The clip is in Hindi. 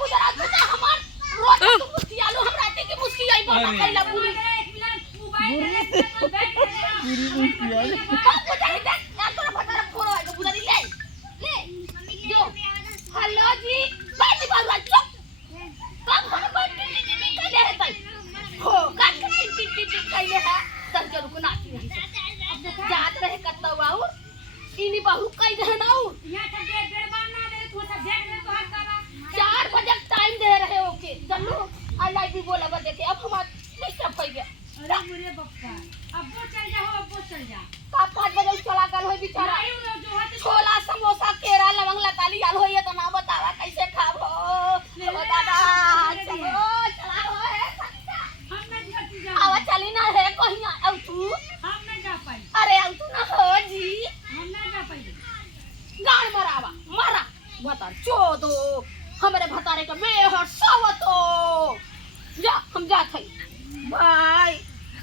गुजरा तो हमार रोज तू मुस्की आलू हम राते की मुस्की आई बोला कैला पूरी बुरी मुस्की आई गुजरी दे तोरा भटारा फोन आई गुजरी ले जो हेलो जी बैठी बात चुप कब हम बैठी कैले है तई हो काट टी कैले है तब जरूर को नाची नहीं जात रहे कत्ता बाऊ इनी बहू कई दे ना यहां तक डेढ़ बार ना दे तू सब देख ले तो हर करा 4 बजे टाइम दे रहे ओके चलो आई लाइक भी बोला बजे के अब हम नहीं कर पाएंगे अरे मुरे बप्पा अब वो चल जा हो अब वो चल जा का 5 बजे चला कर होई बेचारा छोला समोसा केरा लवंग लताली आल होई तो ना बतावा कैसे खाबो ओ दादा चलो चला हो है हम नहीं जाती जा आवा चली ना है कहिया अब तू हम नहीं जा पाई अरे अब तू ना हो जी हम नहीं जा पाई गान मरावा मारा बता चोदो हमारे भतारे का बेहर सवतो जा हम जा थई